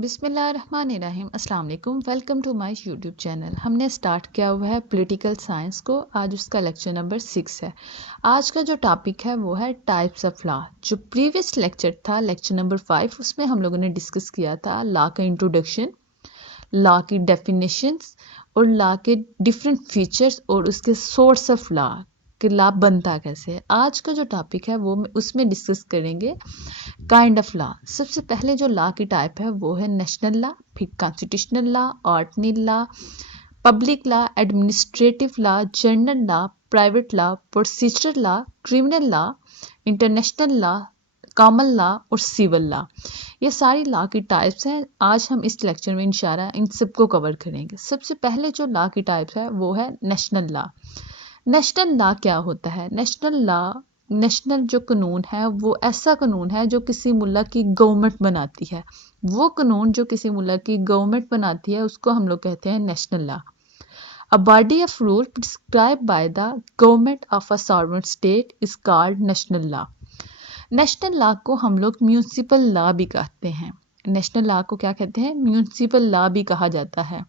बिस्मिल्लाहिर्रहमानिर्रहीम अस्सलाम वालेकुम। Welcome to my YouTube channel. हमने स्टार्ट किया हुआ है पॉलिटिकल साइंस को। आज उसका लेक्चर नंबर 6 है। आज का जो टॉपिक है वो है टाइप्स ऑफ लॉ। जो प्रीवियस लेक्चर था लेक्चर नंबर 5, उसमें हम लोगों ने डिस्कस किया था लॉ का इंट्रोडक्शन, लॉ की डेफिनेशंस और लॉ के डिफरेंट फीचर्स और उसके सोर्स ऑफ लॉ कि लॉ बनता कैसे है। आज का जो टॉपिक है वो उसमें डिस्कस करेंगे काइंड ऑफ लॉ। सबसे पहले जो लॉ की टाइप है वो है नेशनल लॉ, फिर constitutional law, ordinary law, public law, administrative law, general law, private law, procedural law, criminal law, international law, common law और सिविल लॉ। ये सारी लॉ की टाइप्स हैं। आज हम इस लेक्चर में इंशाल्लाह इन सबको कवर करेंगे। सबसे पहले जो लॉ की टाइप्स है वो है नेशनल लॉ। नेशनल लॉ क्या होता है? नेशनल जो कानून है वो ऐसा कानून है जो किसी मुल्क की गवर्नमेंट बनाती है। वो कानून जो किसी मुल्क की गवर्नमेंट बनाती है उसको हम लोग कहते हैं national law. A body of rule prescribe by the government of a sovereign state is called national law. National law को हम लोग म्यूनिसिपल लॉ भी कहते हैं। नेशनल लॉ को क्या कहते हैं? म्यूनिसिपल लॉ भी कहा जाता है।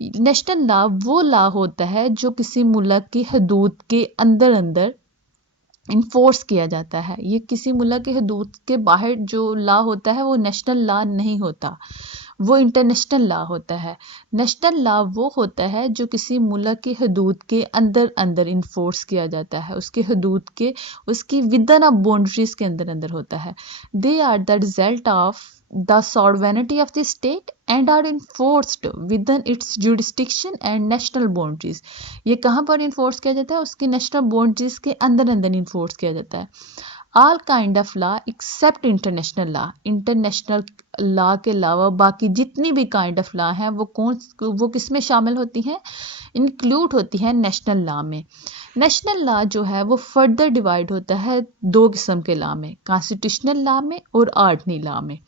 नेशनल लॉ वो लॉ होता है जो किसी मुल्क की हदूद के अंदर अंदर इन्फोर्स किया जाता है। ये किसी मुल्क के हदूद के बाहर जो लॉ होता है वो नेशनल लॉ नहीं होता, वो इंटरनेशनल लॉ होता है। नेशनल लॉ वो होता है जो किसी मुल्क की हदूद के अंदर अंदर इन्फोर्स किया जाता है, उसके हदूद के, उसकी विदन ऑफ बाउंड्रीज के अंदर अंदर होता है। They are the result of the sovereignty of the state and are enforced within its jurisdiction and national boundaries। ये कहाँ पर इन्फोर्स किया जाता है? उसकी नेशनल बाउंड्रीज के अंदर अंदर इन्फोर्स किया जाता है। All kind of law except international law. International law के अलावा बाकी जितनी भी काइंड ऑफ लॉ हैं वो किस में शामिल होती हैं? इंक्लूड होती हैं नेशनल लॉ में। नेशनल लॉ जो है वो फर्दर डिवाइड होता है दो किस्म के लॉ में, कॉन्स्टिट्यूशनल लॉ में और ऑर्डिनरी लॉ में।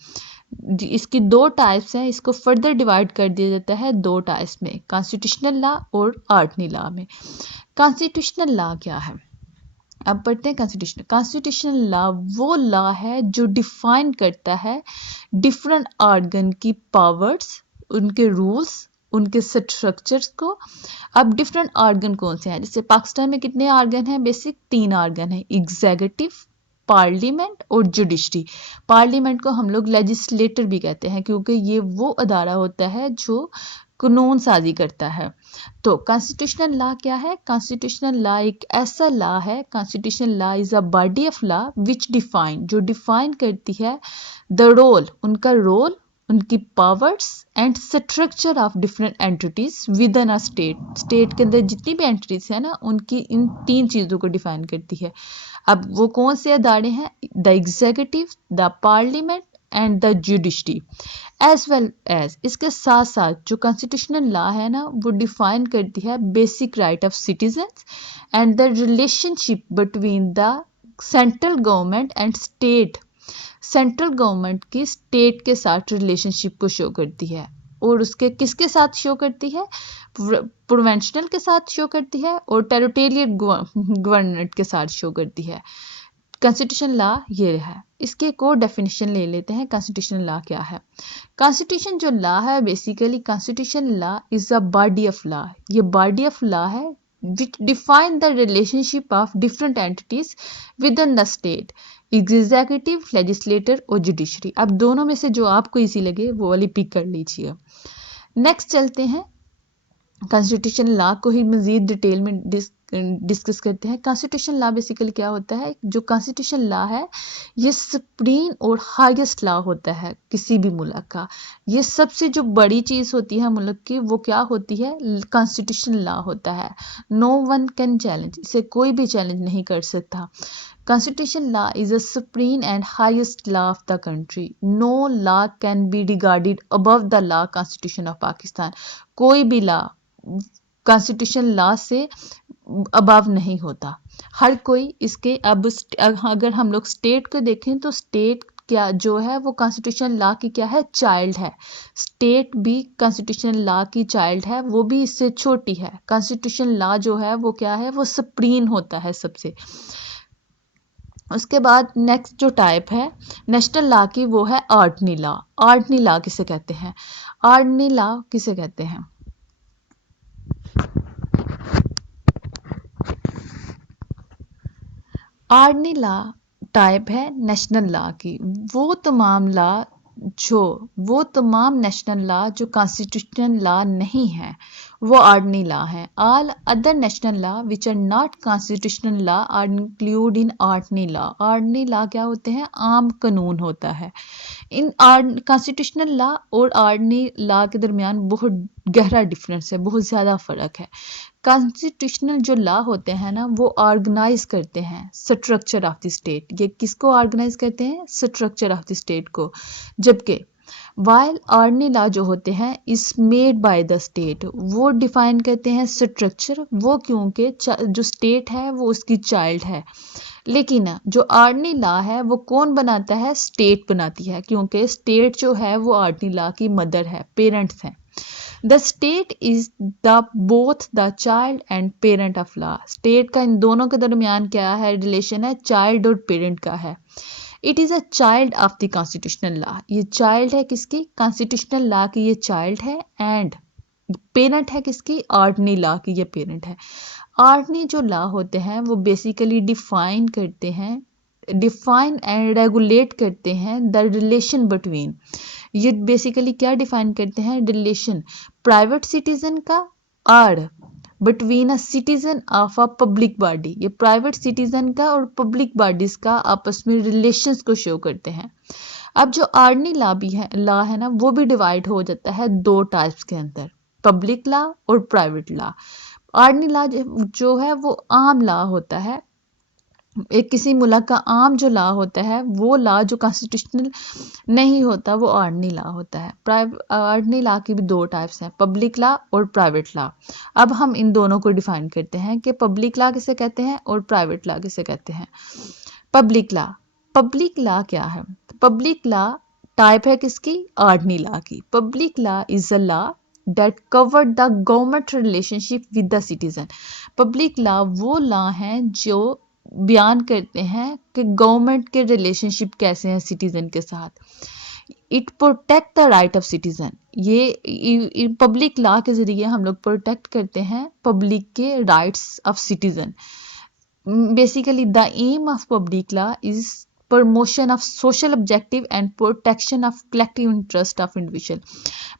इसकी दो टाइप्स हैं। इसको फर्दर डिवाइड कर दिया जाता है दो टाइप्स में, कॉन्स्टिट्यूशनल लॉ और ऑर्डिनरी लॉ में। कॉन्स्टिट्यूशनल लॉ क्या है? अब पढ़ते हैं कॉन्स्टिट्यूशन। कॉन्स्टिट्यूशनल लॉ वो लॉ है जो डिफाइन करता है डिफरेंट ऑर्गन की पावर्स, उनके रूल्स, उनके स्ट्रक्चर्स को। अब डिफरेंट ऑर्गन कौन से हैं? जैसे पाकिस्तान में कितने ऑर्गन हैं? बेसिक 3 ऑर्गन हैं, एग्जीक्यूटिव, पार्लियामेंट और जुडिशरी। पार्लियामेंट को हम लोग लेजिस्लेटर भी कहते हैं क्योंकि ये वो अदारा होता है जो कानून साजी करता है। तो कॉन्स्टिट्यूशनल लॉ क्या है? कॉन्स्टिट्यूशनल लॉ एक ऐसा लॉ है, constitutional law is a body of law which define, जो डिफाइन करती है द रोल, उनका रोल, उनकी powers and structure of different entities with in a state. State के अंदर जितनी भी एंटिटीज है ना, उनकी इन 3 चीज़ों को डिफाइन करती है। अब वो कौन से अदारे हैं? The executive, the parliament and the judiciary. As well as इसके साथ साथ जो कॉन्स्टिट्यूशनल लॉ है ना वो डिफाइन करती है basic right of citizens and the relationship between the central government and state. Central government की स्टेट के साथ रिलेशनशिप को शो करती है। और उसके किसके साथ शो करती है? प्रोविंशियल के साथ शो करती है और टेरिटोरियल गवर्नमेंट के साथ शो करती है। कॉन्स्टिट्यूशन लॉ ये है। इसके एक और डेफिनेशन ले लेते हैं, कॉन्स्टिट्यूशन लॉ क्या है। कॉन्स्टिट्यूशन जो लॉ है, basically constitution law is a body of law. ये बॉडी ऑफ लॉ है which define the relationship of different entities within the state, executive, legislator और जुडिशरी। अब दोनों में से जो आपको इजी लगे वो वाली पिक कर लीजिए। नेक्स्ट चलते हैं, कॉन्स्टिट्यूशन लॉ को ही मज़ीद डिटेल में डिस्कस करते हैं। कॉन्स्टिट्यूशन लॉ बेसिकली क्या होता है? जो कॉन्स्टिट्यूशन लॉ है ये सुप्रीम और हाईएस्ट लॉ होता है किसी भी मुल्क का। ये सबसे जो बड़ी चीज़ होती है मुल्क की वो क्या होती है? कॉन्स्टिट्यूशन लॉ होता है। नो वन कैन चैलेंज, इसे कोई भी चैलेंज नहीं कर सकता। Constitution law is a supreme and highest law of the country. No law can be regarded above the law Constitution of Pakistan. कोई भी लॉ कॉन्स्टिट्यूशन लॉ से अबव नहीं होता। हर कोई इसके, अब अगर हम लोग स्टेट को देखें तो स्टेट क्या जो है वो कॉन्स्टिट्यूशन लॉ की क्या है? चाइल्ड है। स्टेट भी कॉन्स्टिट्यूशन लॉ की चाइल्ड है, वो भी इससे छोटी है। कॉन्स्टिट्यूशन लॉ जो है वो क्या है? वो सुप्रीम होता है सबसे। उसके बाद नेक्स्ट जो टाइप है नेशनल लॉ की वो है ऑर्डिनरी लॉ। ऑर्डिनरी लॉ किसे कहते हैं? ऑर्डिनरी लॉ किसे कहते हैं? ऑर्डिनरी लॉ टाइप है नेशनल लॉ की। वो तमाम लॉ जो वो तमाम नेशनल लॉ जो कॉन्स्टिट्यूशनल लॉ नहीं है वो ऑर्डिनरी लॉ है। All other national law which are not constitutional law are include in ordinary law. Ordinary law क्या होते हैं? आम कानून होता है। इन कॉन्स्टिट्यूशनल लॉ और ऑर्डिनरी लॉ के दरमियान बहुत गहरा डिफरेंस है, बहुत ज़्यादा फ़र्क है। कॉन्स्टिट्यूशनल जो लॉ होते हैं ना वो ऑर्गेनाइज करते हैं स्ट्रक्चर ऑफ द स्टेट। ये किसको ऑर्गेनाइज करते हैं? स्ट्रक्चर ऑफ द स्टेट को। जबकि वाइल ऑर्डिनरी लॉ जो होते हैं is made by the state, वो डिफाइन करते हैं स्ट्रक्चर, वो क्योंकि जो स्टेट है वो उसकी चाइल्ड है। लेकिन जो ऑर्डिनरी लॉ है वो कौन बनाता है? स्टेट बनाती है, क्योंकि स्टेट जो है वो ऑर्डिनरी लॉ की मदर है, पेरेंट्स हैं। The state is the both the child and parent of law. State का इन दोनों के दरमियान क्या है? रिलेशन है, चाइल्ड और पेरेंट का है। It is a child of the constitutional law. ये चाइल्ड है किसकी? कॉन्स्टिट्यूशनल लॉ की ये चाइल्ड है। एंड पेरेंट है किसकी? ऑर्डिनरी लॉ की ये पेरेंट है। ऑर्डिनरी जो लॉ होते हैं वो बेसिकली डिफाइन एंड रेगुलेट करते हैं द रिलेशन बिटवीन। ये बेसिकली क्या डिफाइन करते हैं? रिलेशन प्राइवेट सिटीजन का और between a citizen of a public body. ये प्राइवेट सिटीजन का और पब्लिक बॉडीज का आपस में रिलेशंस को शो करते हैं। अब जो ऑर्डिनरी लॉ है ना वो भी डिवाइड हो जाता है दो टाइप्स के अंदर, पब्लिक लॉ और प्राइवेट लॉ। ऑर्डिनरी लॉ जो है वो आम लॉ होता है, एक किसी मुल्क का आम जो लॉ होता है वो लॉ जो कॉन्स्टिट्यूशनल नहीं होता वो ऑर्डिनरी लॉ होता है। ऑर्डिनरी लॉ की भी दो टाइप्स हैं, पब्लिक लॉ और प्राइवेट लॉ। अब हम इन दोनों को डिफाइन करते हैं कि पब्लिक लॉ किसे कहते हैं और प्राइवेट लॉ किसे कहते हैं। Public law. पब्लिक लॉ क्या है? पब्लिक लॉ टाइप है किसकी? ऑर्डिनरी लॉ की। Public law is a law that covered the government relationship with the citizen। Public law वो लॉ हैं जो बयान करते हैं कि गवर्नमेंट के रिलेशनशिप कैसे हैं सिटीजन के साथ। It protect the right of citizen. ये पब्लिक लॉ के जरिए हम लोग प्रोटेक्ट करते हैं पब्लिक के rights of citizen. Basically, the aim of public law is promotion of social objective and protection of collective interest of individual।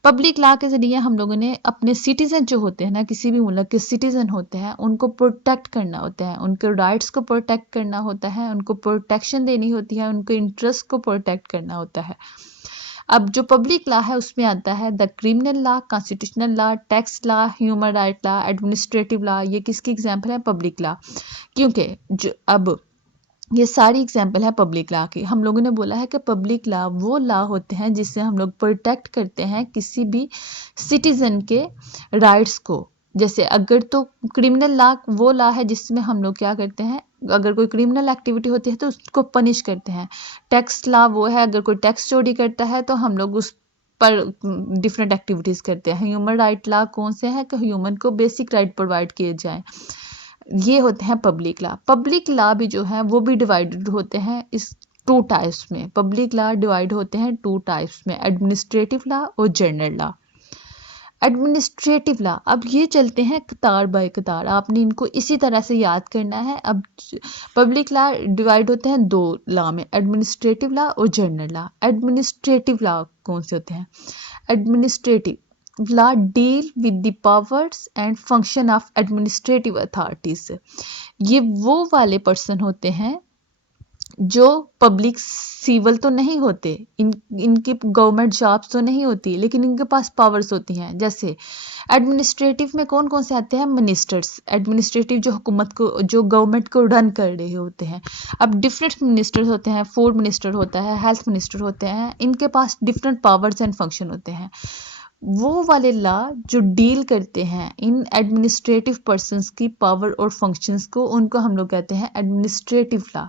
Public law के जरिए हम लोगों ने अपने सिटीजन जो होते हैं ना, किसी भी मुल्क के सिटीजन होते हैं, उनको प्रोटेक्ट करना होता है, उनके राइट्स को प्रोटेक्ट करना होता है, उनको प्रोटेक्शन देनी होती है, उनके इंटरेस्ट को प्रोटेक्ट करना होता है। अब जो पब्लिक लॉ है उसमें आता है the criminal law, constitutional law, tax law, human right law, administrative law. ये किसकी एग्जाम्पल है? Public law. क्योंकि जो अब ये सारी एग्जाम्पल है पब्लिक लॉ की। हम लोगों ने बोला है कि पब्लिक लॉ वो लॉ होते हैं जिससे हम लोग प्रोटेक्ट करते हैं किसी भी सिटीजन के राइट्स को। जैसे अगर तो क्रिमिनल लॉ वो लॉ है जिसमें हम लोग क्या करते हैं, अगर कोई क्रिमिनल एक्टिविटी होती है तो उसको पनिश करते हैं। टैक्स लॉ वो है अगर कोई टैक्स चोरी करता है तो हम लोग उस पर डिफरेंट एक्टिविटीज़ करते हैं। ह्यूमन राइट लॉ कौन से हैं कि ह्यूमन को बेसिक राइट प्रोवाइड किए जाएं। ये होते हैं पब्लिक लॉ। पब्लिक लॉ भी जो है वो भी डिवाइडेड होते हैं इस टू टाइप्स में। पब्लिक लॉ डिवाइड होते हैं टू टाइप्स में, एडमिनिस्ट्रेटिव लॉ और जनरल लॉ। एडमिनिस्ट्रेटिव लॉ, अब ये चलते हैं कतार बाय कतार, आपने इनको इसी तरह से याद करना है। अब पब्लिक लॉ डिवाइड होते हैं दो लॉ में, एडमिनिस्ट्रेटिव लॉ और जनरल लॉ। एडमिनिस्ट्रेटिव लॉ कौन से होते हैं? Administrative law deal with the powers and function of administrative authorities. ये वो वाले पर्सन होते हैं जो पब्लिक सिविल तो नहीं होते, इनकी गवर्नमेंट जॉब्स तो नहीं होती, लेकिन इनके पास पावर्स होती हैं। जैसे एडमिनिस्ट्रेटिव में कौन कौन से आते हैं? मिनिस्टर्स। एडमिनिस्ट्रेटिव जो हुकूमत को, जो गवर्नमेंट को रन कर रहे होते हैं। अब डिफरेंट मिनिस्टर्स होते हैं, फूड मिनिस्टर होता है, हेल्थ मिनिस्टर होते हैं, इनके पास डिफरेंट पावर्स एंड फंक्शन होते हैं। वो वाले लॉ जो डील करते हैं इन एडमिनिस्ट्रेटिव पर्सन्स की पावर और फंक्शंस को, उनको हम लोग कहते हैं administrative law.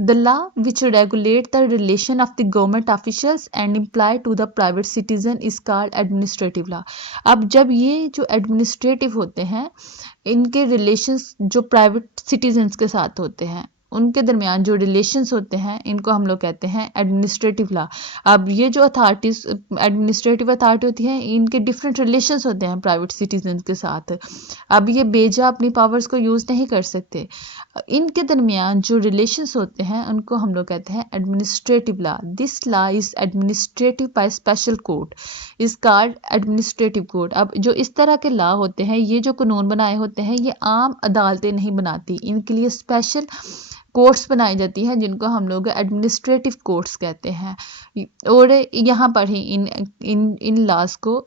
The law which regulate the relation of the government officials and apply to the private citizen is called administrative law। अब जब ये जो एडमिनिस्ट्रेटिव होते हैं इनके रिलेशंस जो प्राइवेट सिटीजन्स के साथ होते हैं उनके दरमियान जो रिलेशंस होते हैं इनको हम लोग कहते हैं एडमिनिस्ट्रेटिव लॉ। अब ये जो अथॉरिटीज एडमिनिस्ट्रेटिव अथॉरिटी होती है इनके डिफरेंट रिलेशंस होते हैं प्राइवेट सिटीजन के साथ। अब ये बेजा अपनी पावर्स को यूज़ नहीं कर सकते। इनके दरमियान जो रिलेशंस होते हैं उनको हम लोग कहते हैं administrative law. This law is administrative by special court is called administrative court. अब जो इस तरह के लॉ होते हैं, ये जो कानून बनाए होते हैं, ये आम अदालतें नहीं बनाती, इनके लिए स्पेशल कोर्ट्स बनाई जाती हैं जिनको हम लोग एडमिनिस्ट्रेटिव कोर्ट्स कहते हैं। और यहाँ पर ही इन इन इन लॉज को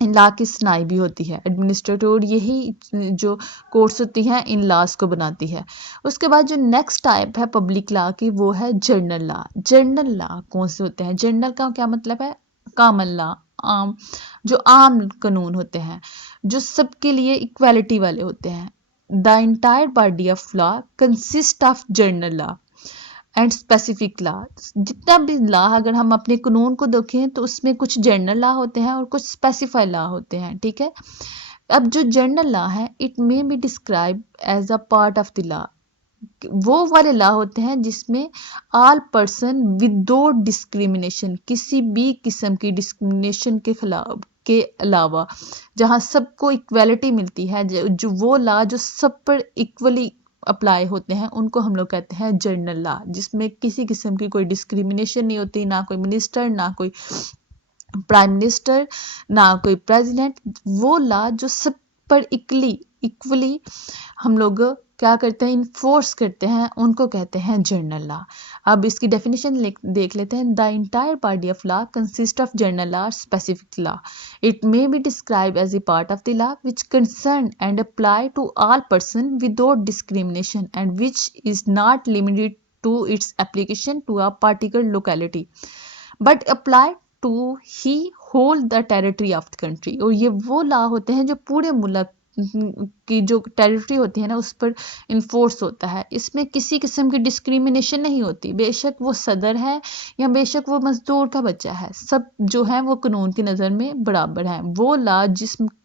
इन लॉ की सुनाई भी होती है एडमिनिस्ट्रेटिव, और यही जो कोर्ट्स होती हैं इन लॉज को बनाती है। उसके बाद जो नेक्स्ट टाइप है पब्लिक लॉ की वो है जनरल लॉ। जनरल लॉ कौन से होते हैं? जनरल का क्या मतलब है? कॉमन लॉ, आम, जो आम कानून होते हैं जो सबके लिए इक्वालिटी वाले होते हैं। The entire body of law consist of general law and specific law. जितना भी लॉ अगर हम अपने कानून को देखें तो उसमें कुछ जनरल लॉ होते हैं और कुछ स्पेसिफाइड लॉ होते हैं, ठीक है। अब जो जनरल लॉ है it may be describe as a part of the law. वो वाले लॉ होते हैं जिसमें ऑल पर्सन विदाउट डिस्क्रिमिनेशन, किसी भी किस्म की डिस्क्रिमिनेशन के खिलाफ के अलावा, जहाँ सबको इक्वालिटी मिलती है, जो वो लॉ जो सब पर इक्वली अप्लाई होते हैं उनको हम लोग कहते हैं जनरल लॉ, जिसमें किसी किस्म की कोई डिस्क्रिमिनेशन नहीं होती, ना कोई मिनिस्टर, ना कोई प्राइम मिनिस्टर, ना कोई प्रेसिडेंट। वो लॉ जो सब पर इक्वली हम लोग क्या करते हैं, इन्फोर्स करते हैं, उनको कहते हैं जनरल लॉ। अब इसकी डेफिनेशन देख लेते हैं। The entire body of law consist of general law, specific law. It may be describe as a part of the law which concern and apply to all person without discrimination and which is not limited to its application to a particular locality but apply to the whole the territory of the country. और ये वो law होते हैं जो पूरे मुल्क की जो टेरिटरी होती है ना उस पर इन्फोर्स होता है। इसमें किसी किस्म की डिस्क्रिमिनेशन नहीं होती, बेशक वो सदर है या बेशक वो मजदूर का बच्चा है, सब जो है वो कानून की नज़र में बराबर हैं। वो लॉ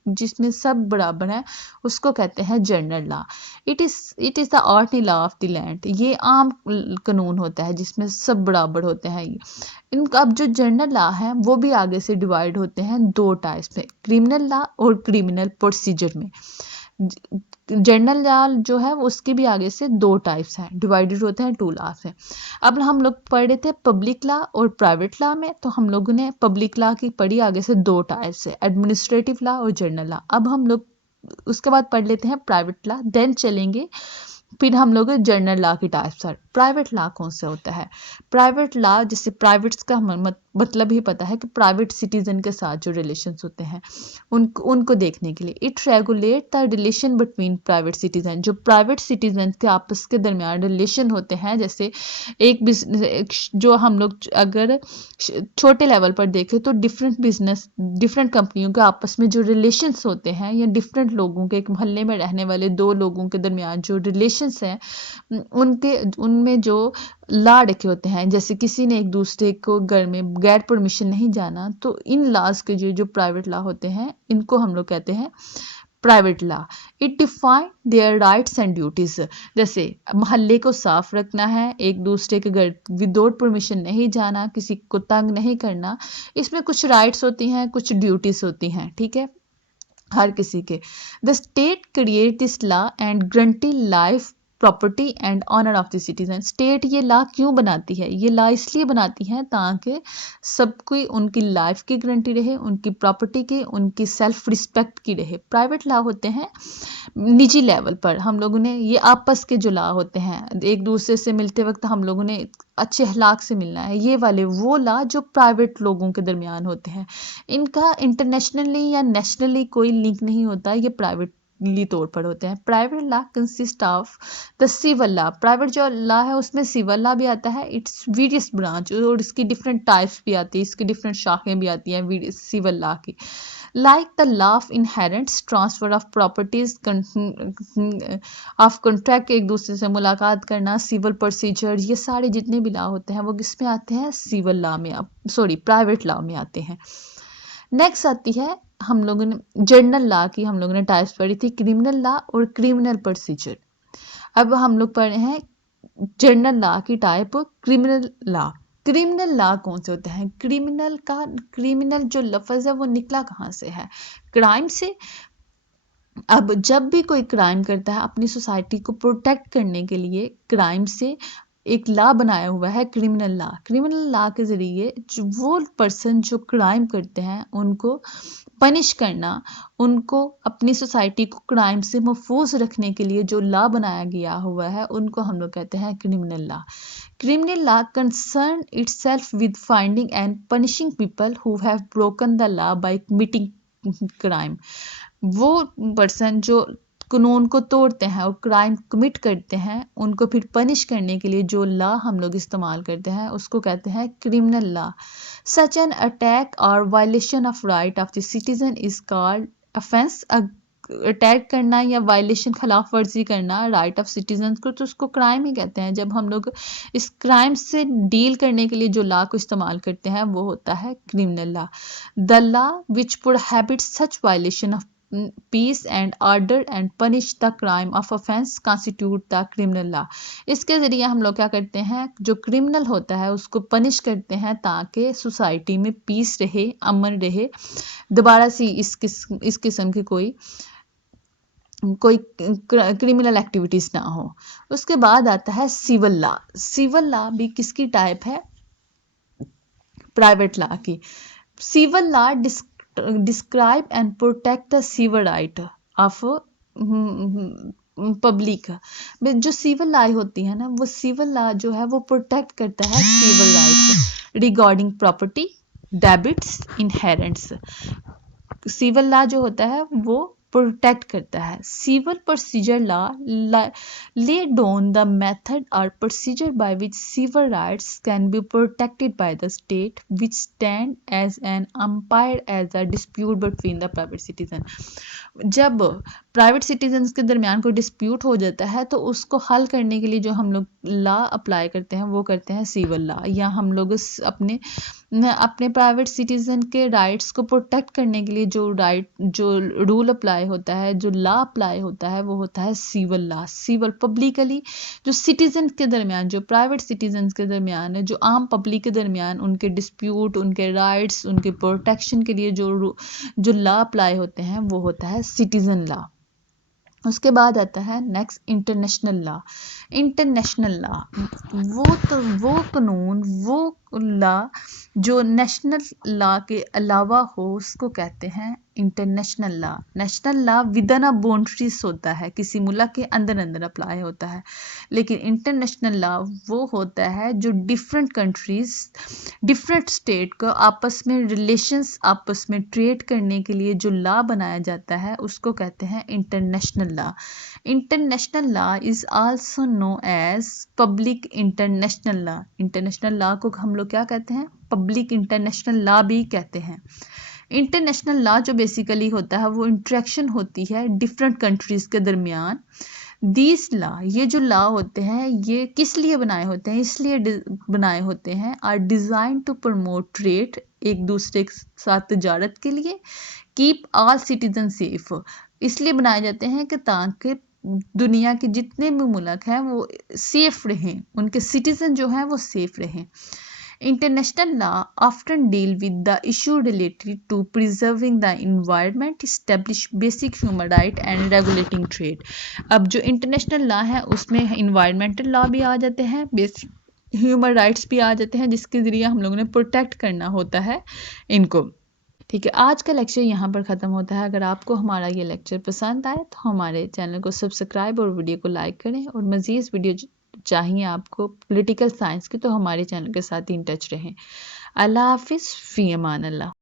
जिसमें सब बराबर हैं उसको कहते हैं general law. It is the ordinary law of the land. ये आम कानून होता है जिसमें सब बराबर होते हैं। इनका अब जो जनरल लॉ है वो भी आगे से डिवाइड होते हैं दो टाइप्स में, क्रिमिनल लॉ और क्रिमिनल प्रोसीजर में। जनरल लॉ जो है उसके भी आगे से दो टाइप्स हैं, डिवाइडेड होते हैं टू लॉज में। अब हम लोग पढ़ रहे थे पब्लिक लॉ और प्राइवेट लॉ में, तो हम लोगों ने पब्लिक लॉ की पढ़ी आगे से दो टाइप्स है, एडमिनिस्ट्रेटिव लॉ और जनरल लॉ। अब हम लोग उसके बाद पढ़ लेते हैं प्राइवेट लॉ, देन चलेंगे फिर हम लोग जनरल लॉ की टाइप्स है। प्राइवेट लॉ कौन सा होता है? प्राइवेट लॉ, जैसे प्राइवेट्स का मतलब ही पता है कि प्राइवेट सिटीजन के साथ जो रिलेशंस होते हैं उनको देखने के लिए। It regulate the relation between private citizen. जो प्राइवेट सिटीजन के आपस के दरमियान रिलेशन होते हैं, जैसे एक जो हम लोग अगर छोटे लेवल पर देखें तो डिफरेंट बिजनेस, डिफरेंट कंपनियों के आपस में जो रिलेशंस होते हैं, या डिफरेंट लोगों के, एक मोहल्ले में रहने वाले दो लोगों के दरमियान जो रिलेशंस हैं उनमें जो लॉ रखे होते हैं, जैसे किसी ने एक दूसरे को घर में गैर परमिशन नहीं जाना, तो इन लॉज के जो प्राइवेट लॉ होते हैं इनको हम लोग कहते हैं private law. It define their rights and duties. जैसे मोहल्ले को साफ रखना है, एक दूसरे के घर विदाउट परमिशन नहीं जाना, किसी को तंग नहीं करना, इसमें कुछ राइट्स होती हैं, कुछ ड्यूटीज होती हैं, ठीक है, हर किसी के। The state create this law and guarantee life, property and honour of the citizen. State ये लॉ क्यों बनाती है? ये लॉ इसलिए बनाती है ताकि सबकी उनकी लाइफ की गारंटी रहे, उनकी प्रॉपर्टी की, उनकी सेल्फ रिस्पेक्ट की रहे। प्राइवेट लॉ होते हैं निजी लेवल पर, हम लोगों ने ये आपस के जो लॉ होते हैं, एक दूसरे से मिलते वक्त हम लोगों ने अच्छे अखलाक से मिलना है, ये वाले वो लॉ जो प्राइवेट लोगों के दरमियान होते हैं। इनका इंटरनेशनली या नेशनली कोई लिंक नहीं होता, ये प्राइवेटली तौर पर होते हैं। Private law consist of the civil law. Private जो लॉ है उसमें सिविल लॉ भी आता है, इट्स वेरियस ब्रांच, और इसकी डिफरेंट टाइप्स भी आती है, इसकी डिफरेंट शाखें भी आती हैं सिविल लॉ की। Like the law of inherence, transfer of properties, of contract, एक दूसरे से मुलाकात करना, सिविल प्रोसीजर, ये सारे जितने भी लॉ होते हैं वो किस में आते हैं? सिविल लॉ में, प्राइवेट लॉ में आते हैं। नेक्स्ट आती है हम लोगों ने जनरल लॉ की, हम लोगों ने टाइप्स पढ़ी थी, क्रिमिनल लॉ और क्रिमिनल प्रोसीजर। अब हम लोग पढ़े हैं जनरल लॉ की type criminal law. Criminal law कौन से होते हैं? क्रिमिनल जो लफ्ज़ है वो निकला कहाँ से है? क्राइम से। अब जब भी कोई क्राइम करता है अपनी सोसाइटी को प्रोटेक्ट करने के लिए क्राइम से एक लॉ बनाया हुआ है क्रिमिनल लॉ। क्रिमिनल लॉ के ज़रिए जो वो पर्सन जो क्राइम करते हैं उनको पनिश करना, उनको अपनी सोसाइटी को क्राइम से महफूज रखने के लिए जो लॉ बनाया गया हुआ है उनको हम लोग कहते हैं criminal law. Criminal law concern itself with finding and punishing people who have broken the law by committing crime. वो पर्सन जो कानून को तोड़ते हैं और क्राइम कमिट करते हैं उनको फिर पनिश करने के लिए जो लॉ हम लोग इस्तेमाल करते हैं उसको कहते हैं criminal law. Such an attack और violation of right of the citizen is called offence. Attack करना या वायलेशन खिलाफ वर्जी करना राइट ऑफ सिटीजन को तो उसको क्राइम ही कहते हैं। जब हम लोग इस क्राइम से डील करने के लिए जो लॉ को इस्तेमाल करते हैं वो होता है criminal law. The law which prohibits such violation of peace and order and punish the crime of offense constitute the criminal law। इसके ज़रिए हम लोग क्या करते हैं, जो क्रिमिनल होता है उसको पनिश करते हैं ताकि सोसाइटी में पीस रहे, अमन रहे, दोबारा से इस किस्म की कोई क्रिमिनल एक्टिविटीज़ ना हो। उसके बाद आता है सिविल लॉ। सिविल लॉ भी किसकी टाइप है? प्राइवेट लॉ की। Civil law describe and protect the civil right of public. जो सिविल लॉ होती है ना, वो सिविल लॉ जो है वो प्रोटेक्ट करता है civil rights regarding property, debits, inheritance. Civil law जो होता है वो प्रोटेक्ट करता है। Civil procedure law lay down the method or procedure by which civil rights can be protected by the state, which stand as an umpire as a dispute between the private citizen। जब private citizens के दरमियान कोई dispute हो जाता है तो उसको हल करने के लिए जो हम लोग लॉ अप्लाई करते हैं वो करते हैं सिविल लॉ। या हम लोग अपने प्राइवेट सिटीजन के राइट्स को प्रोटेक्ट करने के लिए जो रूल अप्लाई होता है, जो लॉ अप्लाई होता है वो होता है सिविल लॉ। सिविल पब्लिकली जो सिटीजन के दरमियान, जो प्राइवेट सिटीजन के दरमियान है, जो आम पब्लिक के दरमियान उनके डिस्प्यूट, उनके राइट्स, उनके प्रोटेक्शन के लिए जो लॉ अप्लाई होते हैं वो होता है सिटीजन लॉ। उसके बाद आता है next international law. International law वो कानून, वो लॉ जो नेशनल लॉ के अलावा हो उसको कहते हैं international law. National law within अ बाउंड्रीज होता है, किसी मुल्क के अंदर अंदर अप्लाई होता है। लेकिन इंटरनेशनल लॉ वो होता है जो डिफरेंट कंट्रीज, डिफरेंट स्टेट को आपस में रिलेशंस, आपस में ट्रेड करने के लिए जो लॉ बनाया जाता है उसको कहते हैं international law. International law is also known as public international law. International law को हम लोग क्या कहते हैं? पब्लिक इंटरनेशनल लॉ भी कहते हैं। इंटरनेशनल लॉ जो बेसिकली होता है वो इंट्रैक्शन होती है डिफरेंट कंट्रीज के दरमियान। दीज लॉ, ये जो लॉ होते हैं ये किस लिए बनाए होते हैं? इसलिए बनाए होते हैं are design to promote trade, एक दूसरे के साथ तजारत के लिए, कीप ऑल सिटीजन सेफ, इसलिए बनाए जाते हैं कि ताकि दुनिया के जितने भी मुल्क हैं वो सेफ रहें, उनके सिटीजन जो हैं वो सेफ रहें। International law often deal with the issue related to preserving the environment, establish basic human right and regulating trade। अब जो इंटरनेशनल लॉ है उसमें इन्वायरमेंटल लॉ भी आ जाते हैं, बेसिक ह्यूमन राइट्स भी आ जाते हैं, जिसके ज़रिए हम लोगों ने प्रोटेक्ट करना होता है इनको। ठीक है, आज का लेक्चर यहाँ पर ख़त्म होता है। अगर आपको हमारा ये लेक्चर पसंद आए तो हमारे चैनल को सब्सक्राइब और वीडियो को लाइक करें, और मज़ीद वीडियो चाहिए आपको पॉलिटिकल साइंस की तो हमारे चैनल के साथ ही इन टच रहें। अल्लाह हाफिज़, फ़ी अमान अल्लाह।